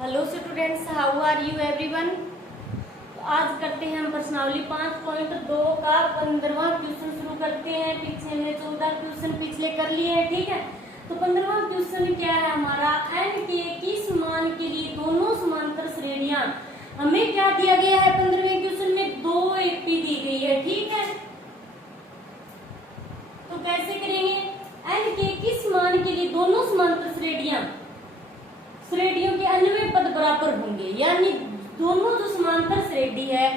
Hello students, how are you everyone. तो आज करते हैं हम प्रश्नावली 5.2 का 15वां क्वेश्चन शुरू करते हैं। पीछे हमने 14 क्वेश्चन पिछले कर लिए हैं, ठीक है। तो 15वां क्वेश्चन क्या है हमारा, एन के किस मान के लिए दोनों समांतर श्रेणियां, हमें क्या दिया गया है 15वें क्वेश्चन में, 2 एपी दी गई है, ठीक है। तो कैसे करेंगे, एन के किस मान के लिए दोनों समांतर श्रेणियों के अन्वय पद बराबर होंगे, यानी दोनों जो समांतर श्रेणी है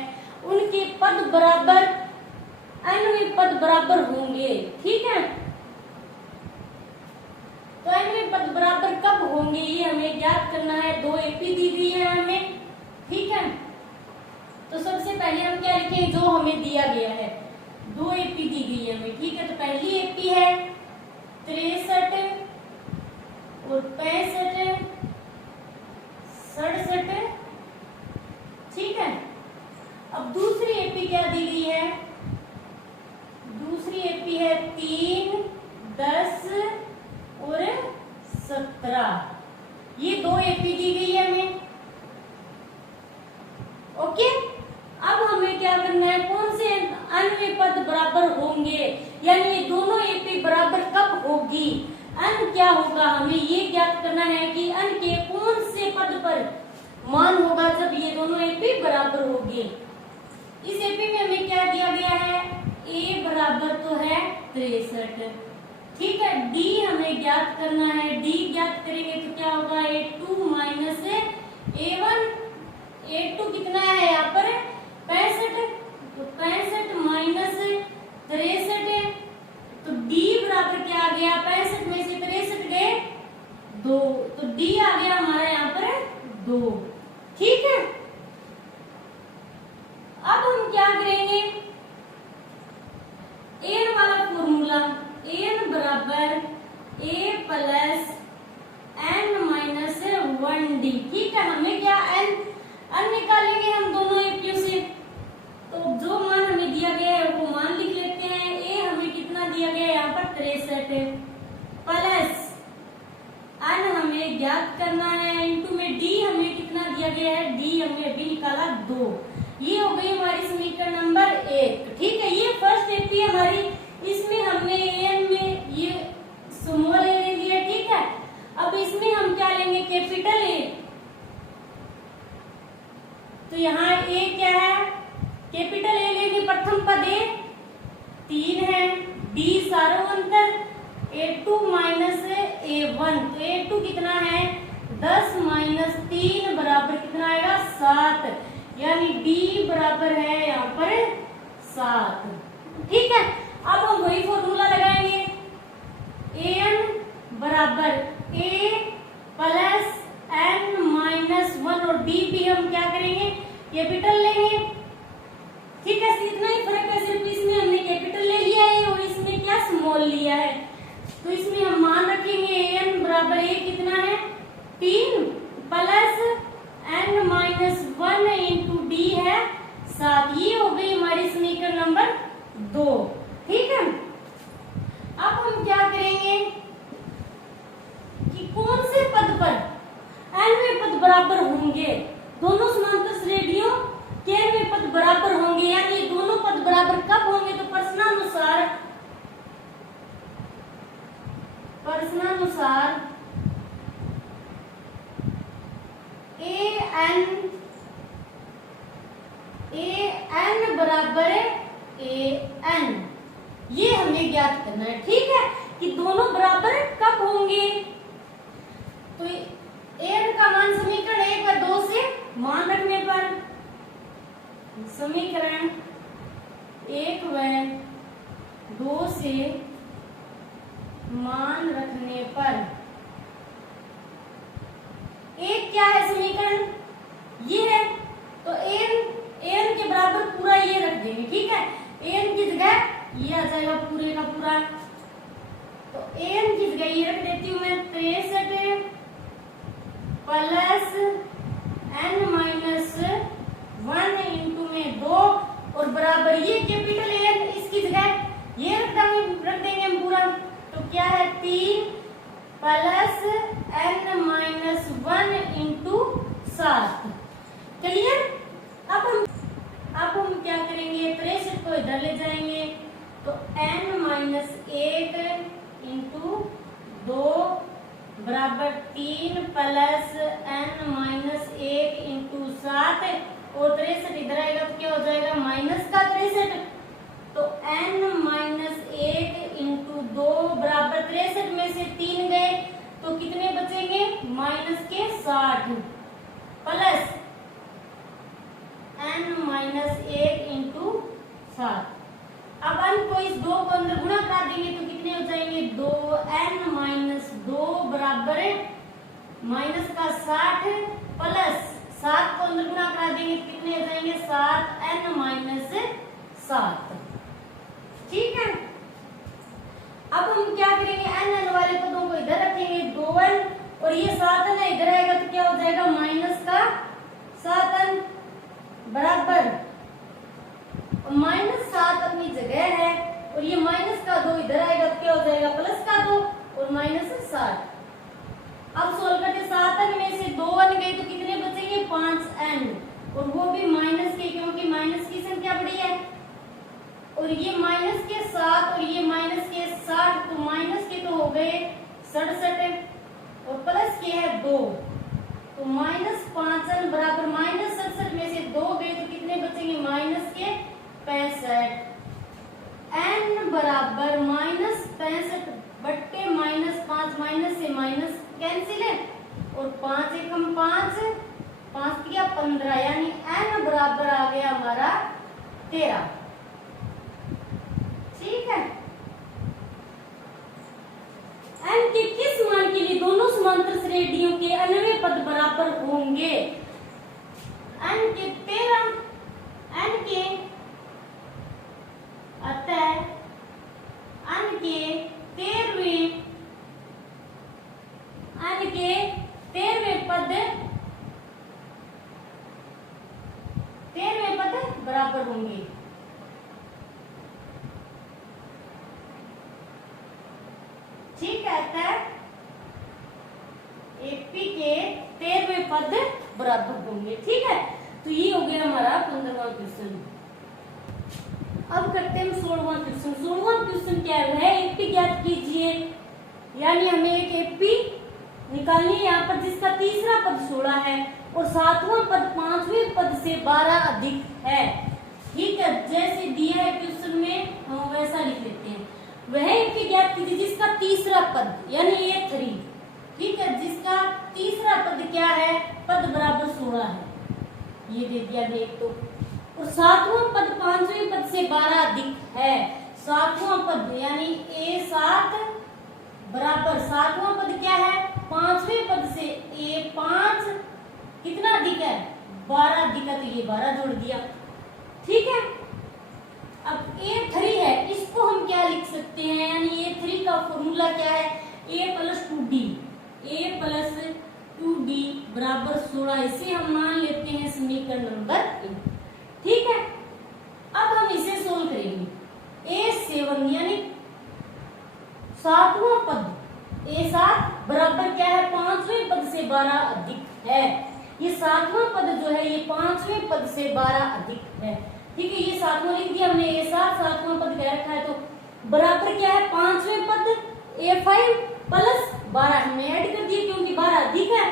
उनके पद बराबर, अन्वय पद बराबर होंगे, ठीक है। तो अन्वय पद बराबर कब होंगे ये हमें ज्ञात करना है। 2 एपी दी हुई है हमें, ठीक है। तो सबसे पहले हम क्या लिखें, जो हमें दिया गया है 2 एपी दी गई है हमें, ठीक है। तो पहली एपी है 63 और 65 67, ठीक है। अब दूसरी एपी क्या दी गई है, दूसरी एपी है 3 10 और 17, ये 2 एपी दी गई है हमें, ओके। अब हमें क्या करना है, कौन से अन्वय पद बराबर होंगे, यानी ये दोनों एपी बराबर कब होगी, अन क्या होगा, हमें ये ज्ञात करना है कि अन के कौन से पद पर मान होगा जब ये दोनों एपी बराबर होगी। इस एपी में हमें क्या दिया गया है, ए बराबर तो है 63, ठीक है। डी हमें ज्ञात करना है, डी ज्ञात करेंगे तो क्या होगा, A2 माइनस A1, A2 कितना है यहाँ पर 65, तो 65 माइनस 63, तो डी बराबर क्या आ गया, 65 में से 63 गए 2, तो डी आ गया हमारा यहाँ पर 2, ठीक है। अब हम क्या करेंगे, एन वाला फॉर्मूला, एन बराबर ए प्लस एन माइनस 1D, ठीक है। हमें क्या एन निकालेंगे हम दोनों एपियों से, तो जो मान हमें दिया गया है वो मान लिख लेते हैं। ए हमें कितना दिया गया है यहाँ पर 63 प्लस एन हमें ज्ञात करना है, इनटू में डी हमें कितना दिया गया है, डी हमने अभी निकाला 2, ये हो गई हमारी समीकरण नंबर 1, ठीक है। ये फर्स्ट एपी हमारी, इसमें हमने एन में ये स्मॉल ए ले लिया, ठीक है। अब इसमें हम क्या लेंगे, कैपिटल ए, तो यहाँ ए क्या है, कैपिटल ए लेंगे, प्रथम पद ए 3 है, डी सारों अंतर A2 माइनस A1, तो A2 कितना है 10 माइनस 3 बराबर कितना आएगा 7, यानी D बराबर है यहाँ पर 7, ठीक है। अब हम वही फॉर्मूला लगाएंगे, An बराबर A प्लस N माइनस 1, और D भी हम क्या करेंगे, कैपिटल लेंगे, ठीक है। इतना ही फर्क है, सिर्फ इसमें हमने कैपिटल ले लिया है और इसमें क्या स्मॉल लिया है। तो इसमें हम मान रखेंगे एन बराबर ए कितना है 3 plus n minus 1 into d है 7, ये हो गई हमारी समीकरण नंबर 2, ठीक है। अब हम क्या करेंगे कि कौन से पद पर अन्वय पद बराबर होंगे, दोनों समांतर श्रेणियों के अन्वय पद बराबर होंगे, यानी दोनों पद बराबर कब होंगे, तो प्रश्नानुसार एन बराबर एन, ये हमें ज्ञात करना है, ठीक है, कि दोनों बराबर कब होंगे। तो एन का मान समीकरण 1 व 2 से मान रखने पर, समीकरण 1 व 2 से मान रखने पर, एक क्या है समीकरण ये है, तो एन के बराबर पूरा ये रख देंगे, ठीक है। एन की जगह ये आ जाएगा पूरे का पूरा, तो एन की जगह ये रख देती हूँ मैं 63 प्लस एन माइनस 1 इंटू में 2, और बराबर ये कैपिटल एन, इसकी जगह ये रख देंगे हम पूरा, तो क्या है 3 plus n minus 1 into 7। Clear. अब हम क्या करेंगे, 63 को इधर ले जाएंगे तो n-1 इंटू 2 बराबर 3 प्लस n-1 इंटू 7 और 63 इधर आएगा तो क्या हो जाएगा माइनस का 63। तो n-1 इंटू 2 बराबर 63 में से 3 गए तो कितने बचेंगे माइनस के 60 प्लस n-1 इंटू 7। अब n को इस 2 को अंदर गुणा करा देंगे तो कितने हो जाएंगे 2n-2 बराबर माइनस का 60 प्लस 7 को अंदर गुणा करा देंगे तो कितने हो जाएंगे 7n-7। ठीक है। अब हम क्या करेंगे n वाले पदों को इधर रखेंगे 2n और ये 7n इधर आएगा तो क्या हो जाएगा माइनस का 7n बराबर -7 अपनी जगह है और ये माइनस का 2 इधर आएगा तो क्या हो जाएगा प्लस का 2 और -60। अब सोल्व करते 7n में से 2n गए तो कितने बचेंगे 5n और वो भी माइनस के, क्योंकि माइनस की संख्या बड़ी है और ये माइनस के 7 और ये माइनस के 60 तो माइनस के तो हो गए 67 और प्लस के है 2 तो -5n बराबर -67 में से 2 गए तो कितने बचेंगे माइनस के 65। n बराबर -65 बट्टे -5 माइनस से माइनस कैंसिल है और 5 एकम 5 5 किया 15 यानी n बराबर आ गया हमारा 13। ठीक है। n के किस मान के लिए दोनों समांतर श्रेणियों के अन्वय पद बराबर होंगे। n के 13 n के अतः n के 13वें पद बराबर होंगे। ठीक है। अतः एपी के 13वें पद बराबर होंगे। ठीक है। तो ये हो गया हमारा 15वां क्वेश्चन। अब करते हैं 16वां क्वेश्चन। 16वां क्वेश्चन क्या है, एपी ज्ञात कीजिए, यानी हमें एक एपी निकालनी है यहाँ पर जिसका तीसरा पद 16 है और 7वां पद 5वें पद से 12 अधिक है। ठीक है। जैसे दिया है क्वेश्चन में हम वैसा लिख लेते हैं। वह एपी ज्ञात कीजिए जिसका तीसरा पद यानी A3, ठीक है, जिसका तीसरा पद क्या है पद बराबर 16 है, ये दे दिया एक तो, और 7वां पद 5वें पद से 12 अधिक है। 7वां पद यानी A7 बराबर 7वां पद क्या है 5वें पद से A5 कितना अधिक है 12 अधिक है, तो ये 12 जोड़ दिया। ठीक है। अब A3 है, इसको हम क्या लिख सकते हैं, यानी A3 का फॉर्मूला क्या है A प्लस 2D बराबर 16। इसे हम मान लेते हैं समीकरण नंबर 1। ठीक है। अब हम इसे सोल्व करेंगे। A7 यानी 7वां पद A7 बराबर क्या है 5वें पद से 12 अधिक है। ये 7वां पद जो है ये 5वें पद से 12 अधिक है। ठीक है। ये 7वां लिख दिया हमने, A7 7वां पद कह रखा है तो बराबर क्या है 5वें पद A5 प्लस 12 हमने ऐड कर दिए क्योंकि 12 अधिक है,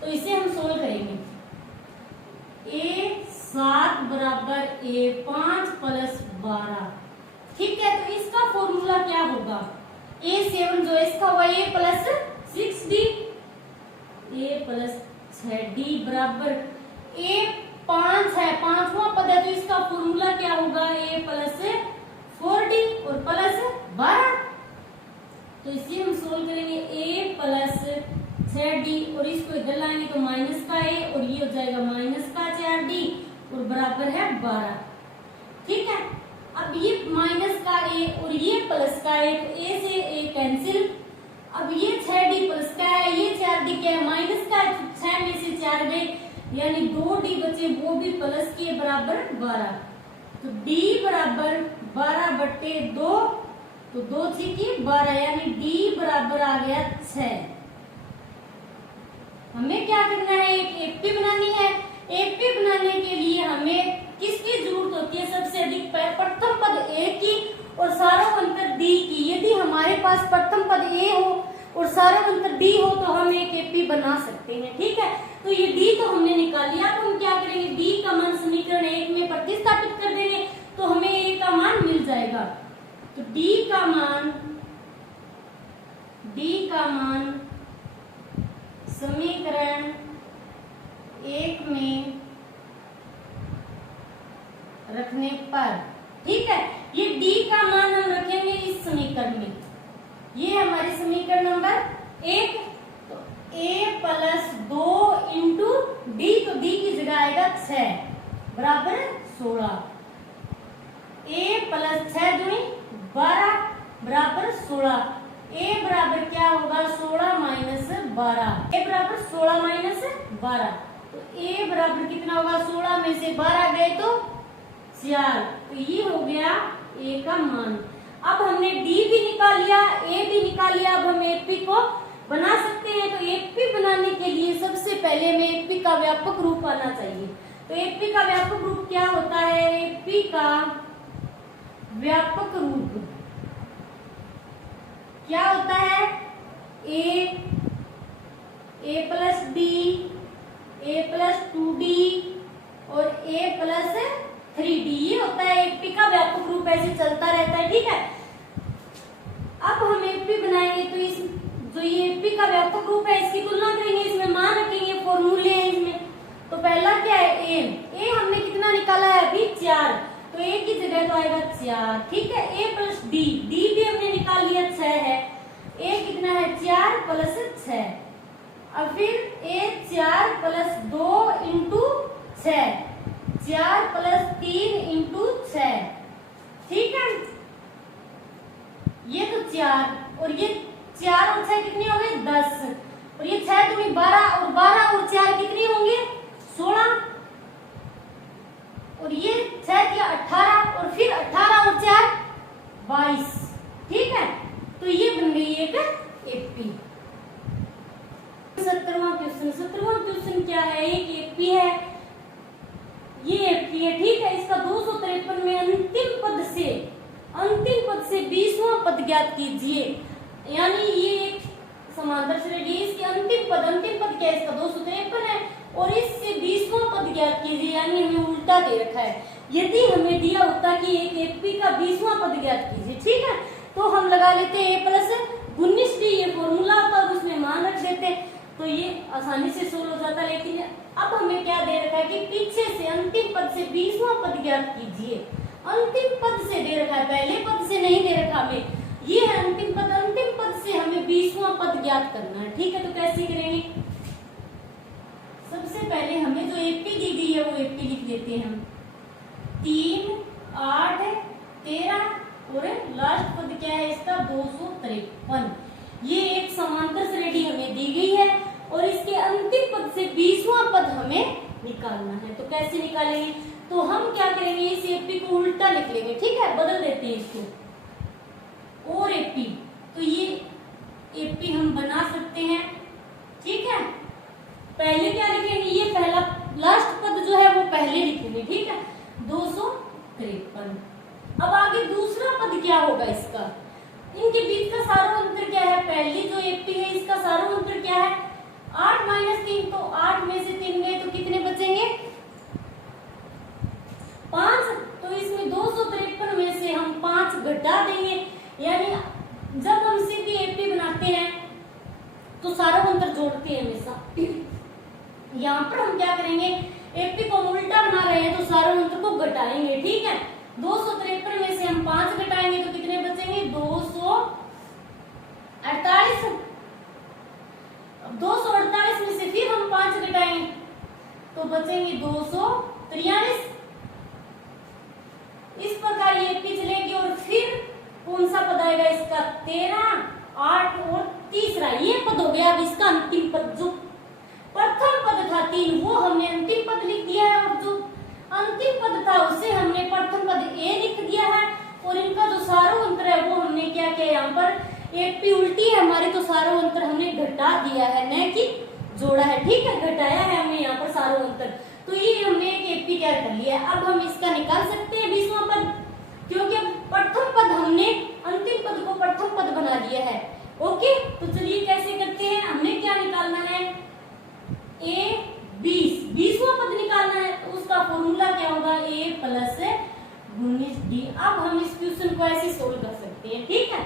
तो इसे हम सोल्व करेंगे। A7 बराबर A5 प्लस 12। ठीक है। तो इसका फॉर्मूला क्या होगा, A7 जो इसका हुआ A plus 6D, A plus 6D बराबर A5 है 5वां पद है तो इसका फॉर्मूला क्या होगा A प्लस 4D और प्लस 12। तो इसे हम सोल्व करेंगे A प्लस 6D और इसको इधर लाएंगे तो माइनस का A और ये हो जाएगा माइनस का 4D और बराबर है 12। ठीक है। अब ये माइनस का A और ये प्लस का A, तो A से A कैंसिल। अब ये 6D प्लस का है, ये 4D क्या है माइनस का है, 6 में से 4 गए यानी 2D बचे, वो भी प्लस के बराबर 12। तो D बराबर 12 बट्टे 2, तो 2 छीकी 12 यानी D बराबर आ गया 6। हमें क्या करना है, एक एपी बनानी सारवंतर डी हो तो हम एक एपी बना सकते हैं। ठीक है, तो ये डी तो हमने निकाल लिया। अब हम क्या करेंगे, डी का मान समीकरण 1 में प्रतिस्थापित कर देंगे तो हमें ए का मान मिल जाएगा। तो डी का मान समीकरण 1 में रखने पर, ठीक है, ये डी का मान हम रखेंगे इस समीकरण में। ये हमारी समीकरण नंबर 1। तो a प्लस 2 इंटू डी, तो डी की जगह आएगा 6 बराबर 16। a प्लस 6 दूनी 12 बराबर 16। a बराबर क्या होगा, 16 माइनस 12। a बराबर 16 माइनस 12, तो a बराबर कितना होगा, 16 में से 12 गए तो 4। तो ये हो गया a का मान। अब हमने d भी निकाल लिया, a भी निकाल लिया। अब हम एपी को बना सकते हैं। तो एपी बनाने के लिए सबसे पहले हमें एपी का व्यापक रूप आना चाहिए। तो एपी का व्यापक रूप क्या होता है, एपी का व्यापक रूप क्या होता है, a plus D, a plus 2d और a प्लस 3d, ये होता है एपी का व्यापक रूप, ऐसे चलता रहता है। ठीक है, अब हम एपी बनाएंगे तो इस जो ये एपी का व्यापक रूप है इसकी तुलना करेंगे, इसमें मान रखेंगे, फॉर्मूले हैं इसमें। तो पहला क्या है, ए हमने कितना निकाला है अभी 4, तो ए की जगह तो आएगा 4। ठीक है, ए प्लस डी, डी भी हमने निकाल लिया 6 है, ए कितना है 4 प्लस 6। अब फिर ए 4 प्लस 2 इंटू 6, 4 प्लस 3 इंटू 6। ठीक है, ये तो 4 और ये 4 और 6 कितने हो गए 10, और ये 6 दूनी 12 और 12 और 4 कितने होंगे 16, और ये 6 किया 18 और फिर 18 और 4 22। ठीक है, तो ये बन गई एक एपी। 17वां क्वेश्चन क्या है, एक एपी है, ये एपी है। ठीक है, इसका 253 में अंतिम पद से 20वां पद ज्ञात कीजिए। यानी ये एक समांतर श्रेणी, इसके अंतिम पद क्या है, इसका 253 है और इससे 20वां पद ज्ञात कीजिए। यानी हमें उल्टा दे रखा है। यदि हमें दिया होता कि एक एपी का 20वां पद ज्ञात कीजिए, ठीक है, तो हम लगा लेते हैं a प्लस 19d, ये फॉर्मूला होता और उसमें मान रख देते, तो ये आसानी से सोल्व हो जाता। लेकिन अब हमें क्या दे रखा है कि पीछे से अंतिम पद से 20वां पद ज्ञात कीजिए। अंतिम पद से दे रखा है, पहले पद से नहीं दे रखा हमें, ये है अंतिम पद से हमें 20वां पद ज्ञात करना है। ठीक है, तो कैसे करेंगे, सबसे पहले हमें जो एपी दी गई है वो एपी लिख देते हैं हम। 3, 8, 13 और लास्ट पद क्या है इसका 253। ये एक समांतर श्रेणी हमें दी गई है और इसके अंतिम पद से 20वां पद हमें निकालना है। तो कैसे निकालेंगे, तो हम क्या करेंगे, इस एपी को उल्टा लिख लेंगे। ठीक है, बदल देते हैं इसको, और एपी, तो ये एपी हम बना सकते हैं। ठीक है, पहले क्या लिखेंगे, ये पहला लास्ट पद जो है वो पहले लिखेंगे। ठीक है, 253। अब आगे दूसरा पद क्या होगा इसका, इनके बीच का सारों क्या है, पहली जो एपी है इसका सारों क्या है 8 माइनस 3, तो 8 में से 3 गए तो कितने बचेंगे 5। तो इसमें 253 में से हम 5 घटा देंगे। यानी जब हम सीधी एपी बनाते हैं तो सारों जोड़ते हैं हमेशा। यहाँ पर हम क्या करेंगे, एपी को उल्टा बना रहे हैं तो सारों को घटाएंगे। ठीक है, 253 में से हम 5 घटाएंगे तो कितने बचेंगे 248। अब 248 में से फिर हम 5 घटाएंगे तो बचेंगे 243। इस प्रकार ये एपी चलेगी और फिर कौन सा पद आएगा इसका 13, 8 और तीसरा ये पद हो गया। अब इसका अंतिम पद जो प्रथम पद था 3 वो हमने अंतिम पद लिख दिया है और जो अंतिम पद था उसे हमने प्रथम पद ए लिख दिया है। और इनका जो सारों अंतर है वो हमने क्या किया, यहाँ पर एपी उल्टी है हमारी तो सारों अंतर हमने घटा दिया है, न कि जोड़ा है। ठीक है, घटाया है हमने यहाँ पर सारों अंतर, तो ये हमने एक एपी क्या कर लिया। अब हम इसका निकाल सकते हैं 20वां पद, क्योंकि प्रथम पद हमने अंतिम पद को प्रथम पद बना लिया है। ओके, तो चलिए कैसे करते हैं, हमें क्या निकालना है, ए 20वां पद निकालना है, तो उसका फॉर्मूला क्या होगा, ए प्लस 19d। अब हम इस क्वेश्चन को ऐसे सोल्व कर सकते हैं, ठीक है।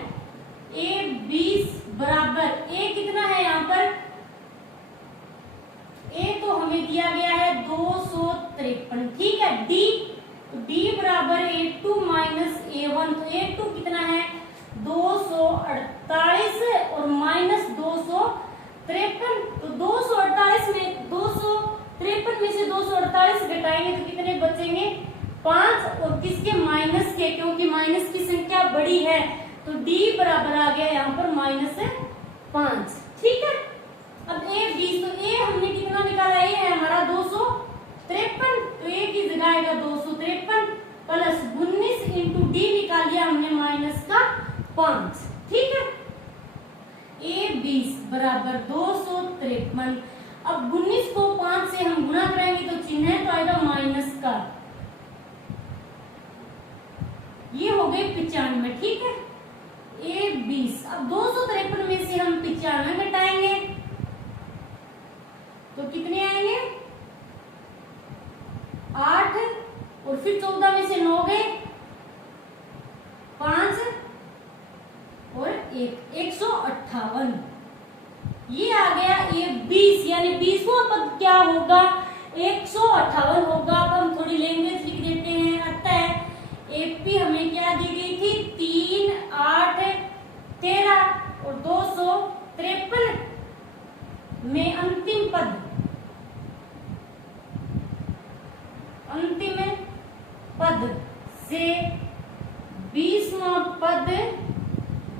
ए 20 बराबर ए कितना है यहाँ पर, ए तो हमें दिया गया है 253, ठीक है। डी, तो डी बराबर A2 माइनस A1, तो A2 कितना है 248 और माइनस 253, तो 248 में 253 में से 248 घटाएंगे तो कितने बचेंगे 5, और किसके, माइनस के, क्योंकि माइनस की संख्या बड़ी है, तो डी बराबर आ गया यहाँ पर -5, ठीक है। अब ए 20, तो ए हमने कितना निकाला, ए है हमारा 253, तो ए की जगह आएगा 253 प्लस 19 इंटू डी निकाल लिया हमने -5, ठीक है। ए 20 बराबर 253, अब 19 को 5 से हम गुणा करेंगे तो चिन्ह तो आएगा माइनस का, ये हो गए 95, ठीक है। ए 20, अब 253 में से हम 95 घटाएंगे तो कितने आएंगे 8, और फिर 14 में से 9 गए 5 और 1, 158, ये आ गया ये 20, यानी 20वां पद क्या होगा 158 होगा। अब हम थोड़ी लैंग्वेज लिख देते हैं, अतः एपी हमें क्या दी गई थी 3, 8, 13 और 253 में अंतिम पद से 20वां पद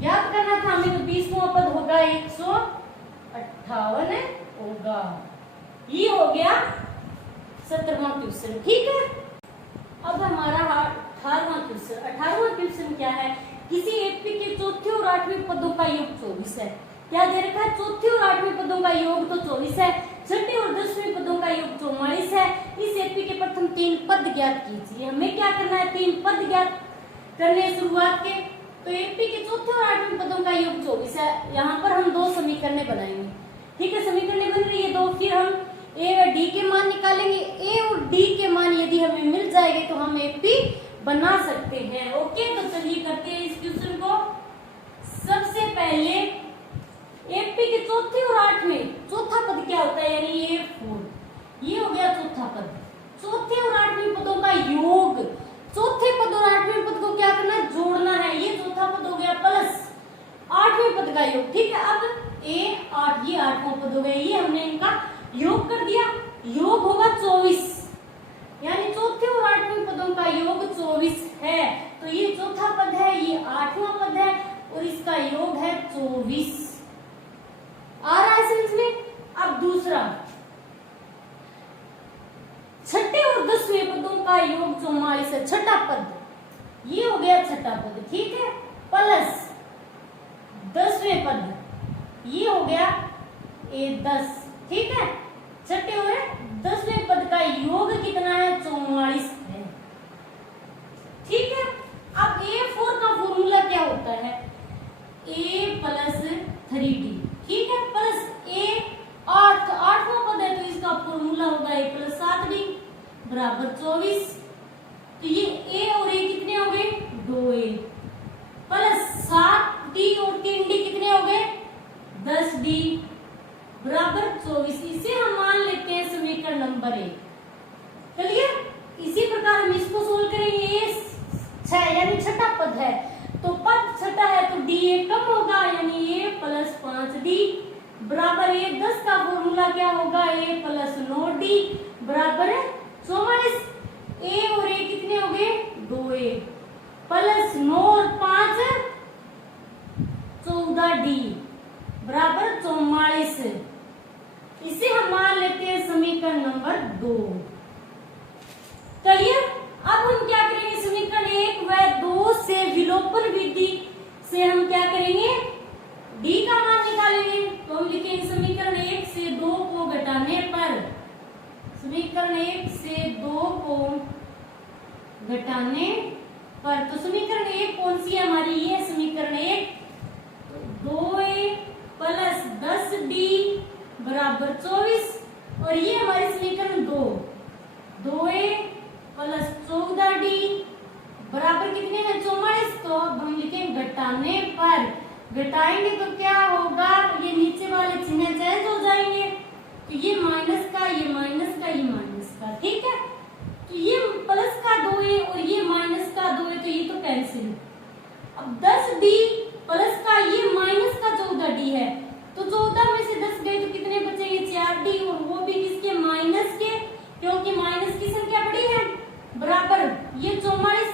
याद करना था हमें, तो 20वां पद होगा 158 होगा। ये हो गया 17वां क्वेश्चन, ठीक है। अब हमारा 18वां क्वेश्चन क्या है, किसी एपी के चौथे और 8वें पदों का योग 24 है। क्या दे रखा है, चौथे और 8वें पदों का योग तो 24 है, छठे और 10वें पदों का योग 44 है। इस एपी के प्रथम 3 पद ज्ञात कीजिए। हमें क्या करना है, 3 पद ज्ञात करने शुरुआत के, तो एपी के चौथे और 8वें पदों का योग 24 है। यहाँ पर हम 2 समीकरण बनाएंगे, ठीक है। समीकरण बन रही है 2, फिर हम ए व डी के मान निकालेंगे। ए और डी के मान यदि हमें मिल जाएंगे तो हम एपी बना सकते हैं, ओके। तो चलिए करते हैं इस क्वेश्चन को। सबसे पहले एपी के चौथे और 8वें, चौथा पद क्या होता है, यानी ये 4, ये हो गया चौथा पद। चौथे और 8वें पदों का योग, चौथे पद और 8वें पद को क्या करना है, जोड़ना है। ये चौथा पद हो गया प्लस 8वें पद का योग, ठीक है। अब ए 8, ये 8वां पद हो गया, ये हमने इनका योग कर दिया, योग होगा 24, यानी चौथे और 8वें पदों का योग 24 है। तो ये चौथा पद है, ये 8वां पद है और इसका योग है 24। आ रहा है समझ में। अब दूसरा, छठे और 10वें पदों का योग 44 है, छठा पद, ये हो गया छठा पद, ठीक है, प्लस 10वें पद, ये हो गया ए 10, ठीक है। छठे और 10वें पद का योग कितना है, 44 है, ठीक है। अब A4 का फॉर्मूला क्या होता है, A प्लस 3D, ठीक है, प्लस A 8, 8वां पद है तो इसका फॉर्मूला होगा A प्लस 7D बराबर 24। तो ये A और A कितने हो गए, 2A प्लस 7D और 3D कितने हो गए, 10D बराबर 24। इसे हम मान लेते हैं समीकरण नंबर 1। चलिए इसी प्रकार हम इसको सोल्व करेंगे। ये 6 यानी छठा पद है, तो पद छठा है तो डी ए कम होगा, यानी ए प्लस 5D बराबर ए 10 का फॉर्मूला क्या होगा, ए प्लस 9D बराबर 44। ए और ए कितने हो गए, 2A प्लस 9 और 5 14D बराबर 44। इसे हम मान लेते हैं समीकरण नंबर 2। चलिए अब हम क्या करेंगे, समीकरण 1 व 2 से विलोपन विधि से हम क्या करेंगे, डी का मान निकालेंगे। तो हम लिखेंगे समीकरण 1 से 2 को घटाने पर, समीकरण 1 से 2 को घटाने पर, तो समीकरण 1 कौन सी है हमारी, ये समीकरण 1, 2A 10D बराबर 24 और ये हमारी समीकरण 2A प्लस 14D बराबर कितने हैं 44। तो अब हम लिखेंगे घटाने पर, घटाएंगे तो क्या होगा, ये नीचे वाले चिन्ह चेंज हो जाएंगे, तो ये माइनस का, ये माइनस का, ये माइनस का, ठीक है। तो ये प्लस का 2A और ये माइनस का 2A, तो ये तो कैंसिल। अब 10D प्लस का ये माइनस का 14D है, तो 14 में से 10 गए तो कितने बचेंगे 4D, और वो भी किसके, माइनस के, क्योंकि माइनस की संख्या बड़ी है, बराबर ये 44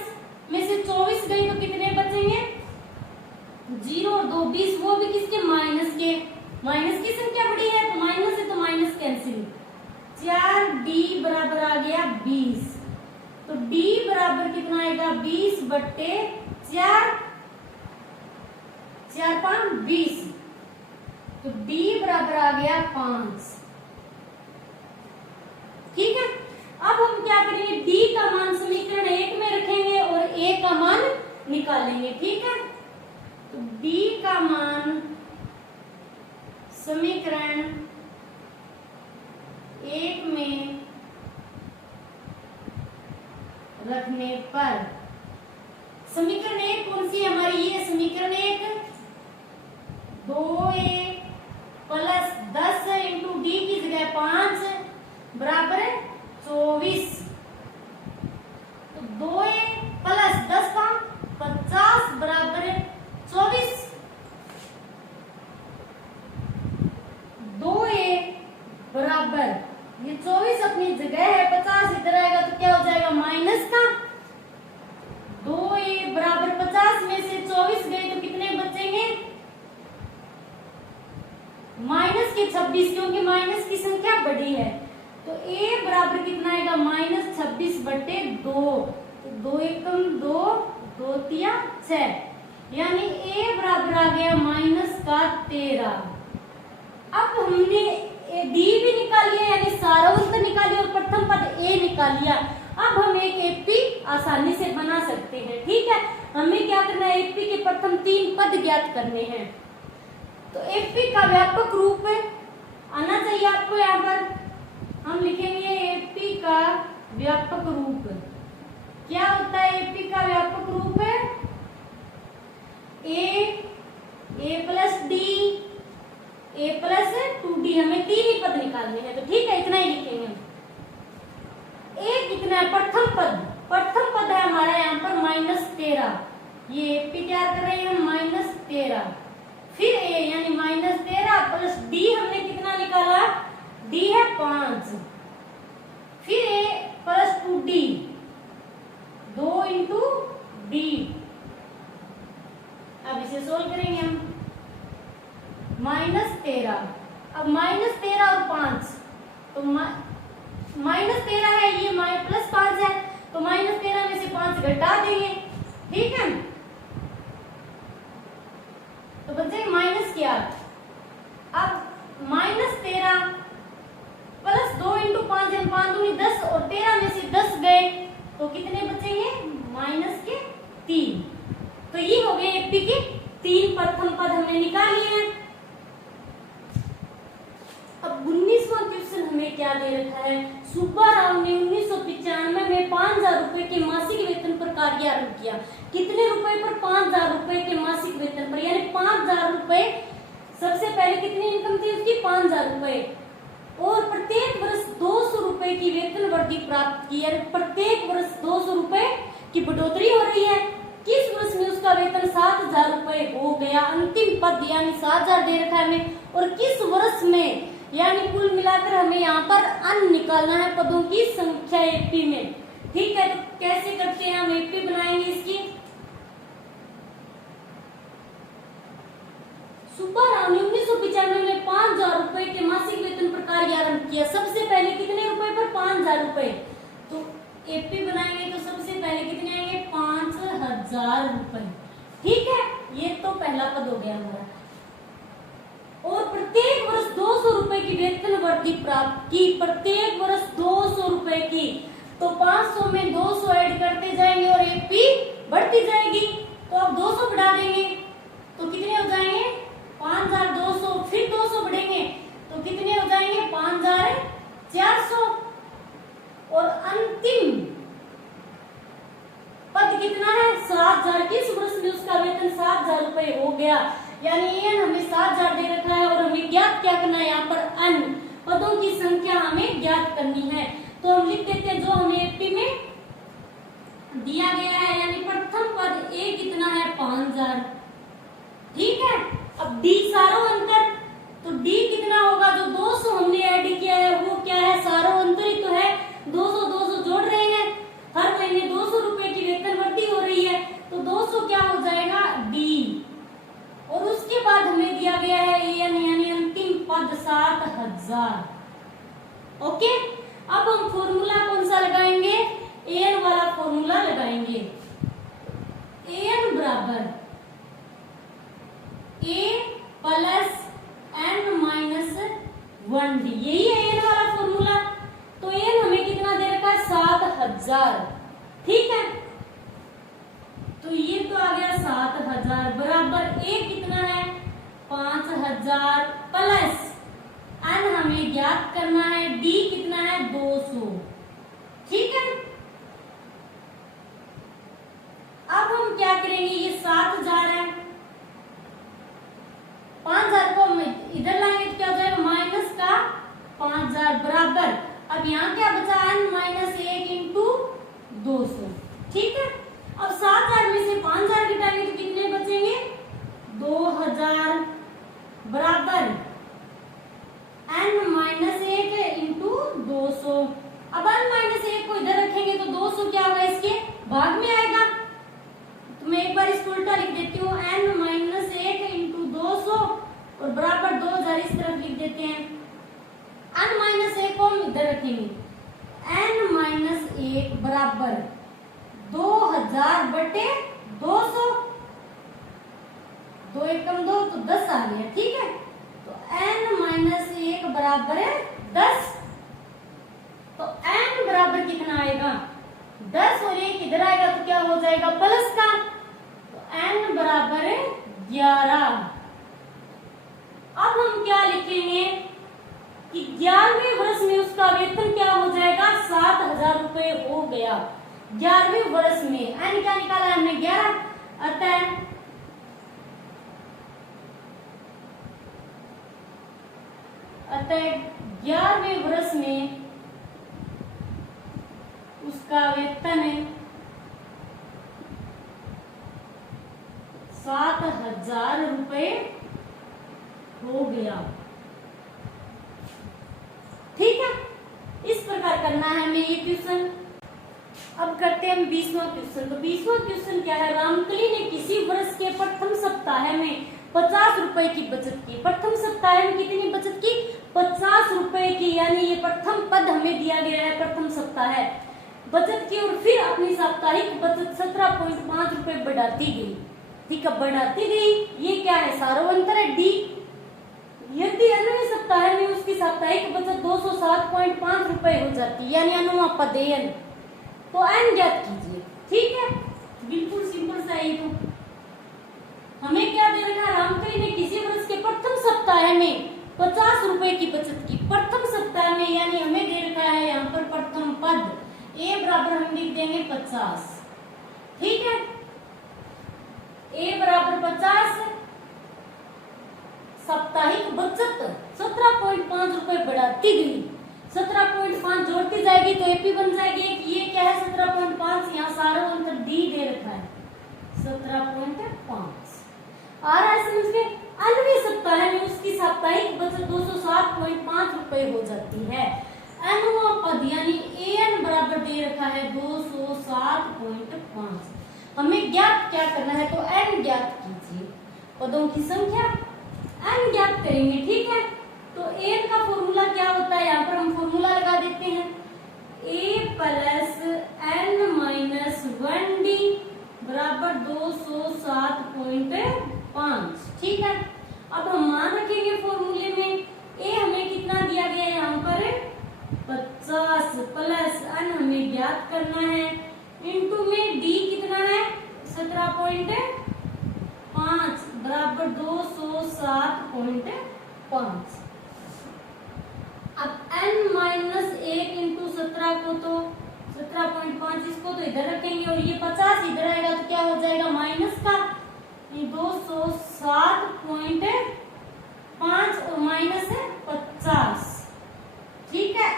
में से 24 गई तो कितने बचेंगे 0 और 2 20, वो भी किसके, माइनस के, माइनस की संख्या बड़ी है तो माइनस है तो माइनस कैंसिल। 4D बराबर आ गया 20, तो D बराबर कितना आएगा 20 बट्टे 4, 4 5 20, तो D बराबर आ गया 5, ठीक है। अब हम क्या करेंगे, D का मान समीकरण 1 में रखेंगे और A का मान निकालेंगे, ठीक है। तो D का मान समीकरण 1 में रखने पर, समीकरण 1 कौन सी हमारी, ये समीकरण 1 2A प्लस 10 इंटू D की जगह 5 बराबर 24, तो 2A प्लस 10 का 50 बराबर 24, 2A बराबर ये 24 अपनी जगह है, 50 इधर आएगा तो क्या हो जाएगा माइनस का, 2A बराबर 50 में से 24 गए तो कितने बचेंगे माइनस के 26, क्योंकि माइनस की संख्या बड़ी है, तो A बराबर कितना आएगा माइनस 26 बट्टे 2, तो 2 एकम 2, 2 तिया 6, यानी A बराबर आ गया माइनस का 13। अब हमने D भी निकाल लिया, यानी सारांश निकाल लिया और प्रथम पद A निकाल लिया। अब हम एक AP आसानी से बना सकते हैं, ठीक है। हमें क्या करना है, AP के प्रथम 3 पद ज्ञात करने हैं, तो AP का व्यापक रूप आना चाहिए आपको, यहाँ पर हम लिखेंगे AP का व्यापक रूप। क्या होता है AP का व्यापक रूप, है A plus D A plus 2D, हमें 3 ही पद निकालने हैं, तो ठीक है इतना ही लिखेंगे। A कितना है, प्रथम पद, प्रथम पद है हमारा यहाँ पर -13, ये AP क्या कर रहे हैं -13, फिर A यानी -13 प्लस D हमने कितना निकाला, D है 5, फिर A plus 2D 2 into D, अब इसे सोल्व करेंगे हम, -13, अब -13 और 5, तो -13 है ये प्लस 5 है, तो -13 में से 5 घटा देंगे, ठीक है, तो बचेगा माइनस क्या, अब -13 प्लस 2 इंटू 5 है, 5 दूनी 10 और 13 में से 10 गए तो कितने बचेंगे माइनस के 3, तो ये हो गए AP के 3 प्रथम पद हमने निकाल लिए हैं। अब 19वां क्वेश्चन हमें क्या दे रखा है, सुब्बा राव ने 1995 में 5000 रुपए के मासिक वेतन पर कार्य आरंभ किया। कितने रुपए पर, 5000 रुपए के मासिक वेतन पर, यानी 5000 रुपए, सबसे पहले कितनी इनकम थी उसकी 5000 रुपए, और प्रत्येक वर्ष 200 रुपए की वेतन वृद्धि प्राप्त की, यानी प्रत्येक वर्ष 200 रुपए की बढ़ोतरी हो रही है। किस वर्ष में उसका वेतन 7000 रुपए हो गया, अंतिम पद यानी 7000 दे रखा है हमें, और किस वर्ष में, यानी कुल मिलाकर हमें यहाँ पर अन निकालना है पदों की संख्या AP में, ठीक है। तो कैसे करते हैं हम AP बनाएंगे इसकी, सुब्बा राव ने 1995 में 5000 रुपए के मासिक वेतन पर कार्य आरंभ किया। सबसे पहले कितने रुपए पर, 5000 रुपए, तो AP बनाएंगे तो सबसे पहले कितने आएंगे 5000 रुपए, ठीक है, ये तो पहला पद हो गया हमारा, और प्रत्येक वर्ष 200 रुपए की वेतन वृद्धि प्राप्त की, प्रत्येक वर्ष 200 रुपए की, तो 500 में 200 ऐड करते जाएंगे और AP बढ़ती जाएगी, तो अब 200 बढ़ा देंगे तो कितने हो जाएंगे 5200, फिर 200 और अंतिम पद कितना है 7,000। किस वर्ष में उसका वेतन 7,000 रुपए हो गया, यानी एन हमें 7,000 दे रखा है और हमें ज्ञात क्या करना है, यहाँ पर अन पदों की संख्या हमें ज्ञात करनी है। तो हम लिख देते हैं जो हमें एपी में दिया गया है, यानी प्रथम पद ए कितना है 5,000। ठीक है, अब डी सारो अंतर, तो डी कितना होगा, जो 200 हमने ऐड किया है वो क्या है, सारो अंतर ही तो है। 200 जोड़ रहे हैं, हर महीने 200 रुपए की वेतन वृद्धि हो रही है, तो 200 क्या हो जाएगा डी। और उसके बाद हमें दिया गया है एन, यानी अंतिम पद 7,000। ओके, अब हम फॉर्मूला कौन सा लगाएंगे, एन वाला फॉर्मूला लगाएंगे। एन बराबर ए प्लस एन माइनस 1डी, यही है एन वाला फॉर्मूला। तो एन हमें कितना दे रखा है 7,000। ठीक है, तो ये तो आ गया 7,000 बराबर ए कितना है 5,000 प्लस एन हमें ज्ञात करना है, डी कितना है 200। ठीक है, अब हम क्या करेंगे, ये 7,000 है, 5,000 को हम इधर लाएंगे तो क्या हो जाएगा माइनस का 5,000 बराबर, अब यहाँ क्या बचा n माइनस 1 इंटू 200। ठीक है, अब 7,000 में से 5,000 घटाएंगे तो कितने बचेंगे 2,000 बराबर n माइनस 1 इंटू 200। अब n माइनस 1 को इधर रखेंगे तो 200 क्या होगा इसके भाग में आएगा, तो मैं एक बार इसको उल्टा लिख देती हूँ, n माइनस 1 इंटू 200 और बराबर 2,000 इस तरफ लिख देते हैं। n माइनस 1 को हम इधर रखेंगे, n माइनस 1 बराबर 2,000 बटे 200, 2 एकम 2 तो 10 आ गया। ठीक है, तो n माइनस 1 बराबर है 10, तो n बराबर कितना आएगा 10 और 1 इधर आएगा तो क्या हो जाएगा प्लस का, तो n बराबर है 11। अब हम क्या लिखेंगे कि 11वें वर्ष में उसका वेतन क्या हो जाएगा 7,000 रुपए हो गया। 11वें वर्ष में n क्या निकाला हमने 11, अतः 11वें वर्ष में उसका वेतन 7,000 रुपए हो गया। ठीक है, इस प्रकार करना है हमें ये क्वेश्चन। अब करते हैं हम 20वां क्वेश्चन। तो 20वां क्वेश्चन क्या है, रामकली ने किसी वर्ष के प्रथम सप्ताह में 50 रुपए की बचत की। प्रथम सप्ताह में कितनी बचत की 50 रुपए की, यानी ये प्रथम पद हमें दिया गया है, प्रथम सप्ताह है बचत की, और फिर अपनी साप्ताहिक बचत 17.5 रुपए बढ़ाती गई। ठीक है, बढ़ाती गई, ये क्या है सार्वंतर है डी। यदि अन्य सप्ताह में उसकी साप्ताहिक बचत 207.5 रुपए हो जाती, यानी अनुमा पद एन, तो एन ज्ञात कीजिए। ठीक है, बिल्कुल सिंपल सा है। तो हमें क्या दे रखा है, रामकली ने किसी वर्ष के प्रथम सप्ताह में 50 रुपए की बचत की। प्रथम सप्ताह में, यानी हमें दे रखा है यहाँ पर प्रथम पद ए बराबर हम लिख देंगे 50। ठीक है, ए बराबर 50, साप्ताहिक बचत 17.5 रुपए बढ़ाती गई, 17.5 जोड़ती जाएगी तो एपी बन जाएगी एक, ये क्या है 17.5, यहाँ सारा अंतर डी दे रखा है 17.5। आ रहा है समझ में। अन्य सप्ताह में उसकी साप्ताहिक बचत 207.5 रुपए हो जाती है। अनुमा पद यानी एन बराबर दे रखा है 207.5। हमें ज्ञात क्या करना है, तो एन ज्ञात कीजिए, पदों की संख्या एन ज्ञात करेंगे। ठीक है, तो एन का फॉर्मूला क्या होता है, यहाँ पर हम फॉर्मूला लगा देते हैं, ए प्लस एन माइनस 1डी बराबर 207.5। ठीक है, अब हम मान रखेंगे फॉर्मूले में, ए हमें कितना दिया गया है यहाँ पर 50 प्लस एन हमें ज्ञात करना है, इंटू में डी कितना है 17.5 बराबर 207.5। अब n माइनस 1 इंटू 17 को तो और ये 50 इधर आएगा तो क्या हो जाएगा माइनस का, 207.5 और माइनस है 50। ठीक है,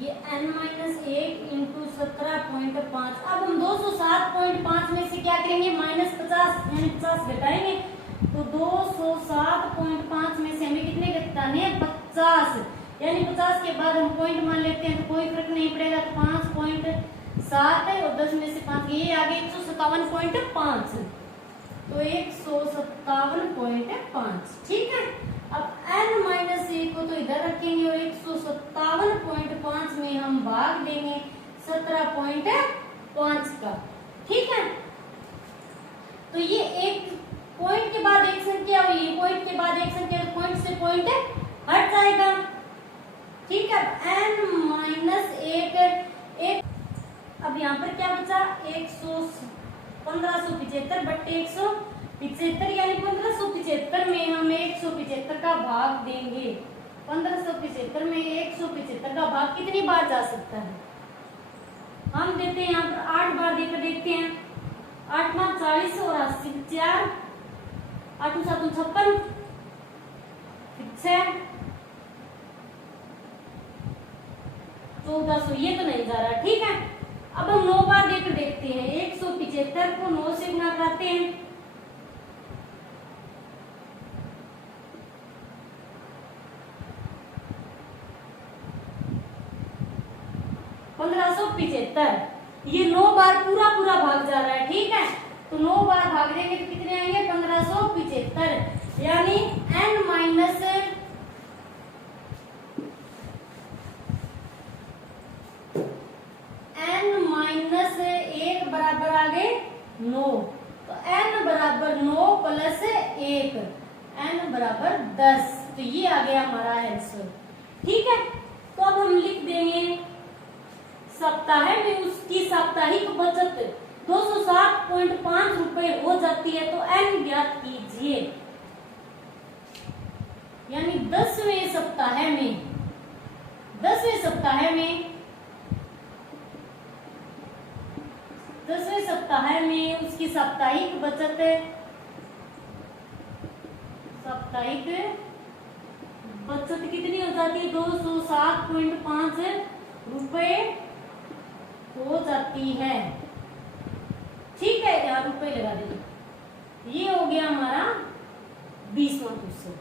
ये n-1 इंटू 17.5। अब हम 207.5 में से क्या करेंगे, -50 यानी 50 घटाएंगे, तो 207.5 में से हमें कितने घटाने हैं, 50, यानी 50 के बाद हम पॉइंट मान लेते हैं तो कोई फर्क नहीं पड़ेगा, तो 5.7 है और 10 में से 5 ये आ गए 157.5, तो 157.5। ठीक है, अब n-1 को तो इधर रखेंगे और 157.5 में हम भाग देंगे 17.5 का। ठीक है, तो ये एक पॉइंट के बाद एक संख्या हुई, पॉइंट के बाद एक संख्या, पॉइंट से पॉइंट हट जाएगा। ठीक है, n-1 अब यहाँ पर क्या बचा, 1575 बट्टे 175 यानी 1575 में हम 175 का भाग देंगे। 1575 में 175 का भाग कितनी बार जा सकता है, हम देते हैं यहाँ पर 8 बार देकर देखते हैं। 8 × 40 और 80 4, 8 × 7 56, 6 1400, ये तो नहीं जा रहा। ठीक है, अब हम 9 बार देकर देखते हैं। 175 को 9 से गुणा कराते हैं, 1575, ये 9 बार पूरा भाग जा रहा है। ठीक है, तो 9 बार भाग देंगे तो कितने आएंगे, 1575, यानी n-1 बराबर आ गए 9, तो n बराबर 9 प्लस 1, n बराबर 10, तो ये आ गया हमारा आंसर। ठीक है, तो अब हम लिख देंगे सप्ताह में उसकी साप्ताहिक बचत 207.5 रुपए हो जाती है, तो n ज्ञात कीजिए। यानी 10वें सप्ताह में उसकी साप्ताहिक बचत कितनी हो जाती है, 207.5 रुपए हो जाती है। ठीक है, यहाँ रुपए लगा देंगे। ये हो गया हमारा 20वां क्वेश्चन।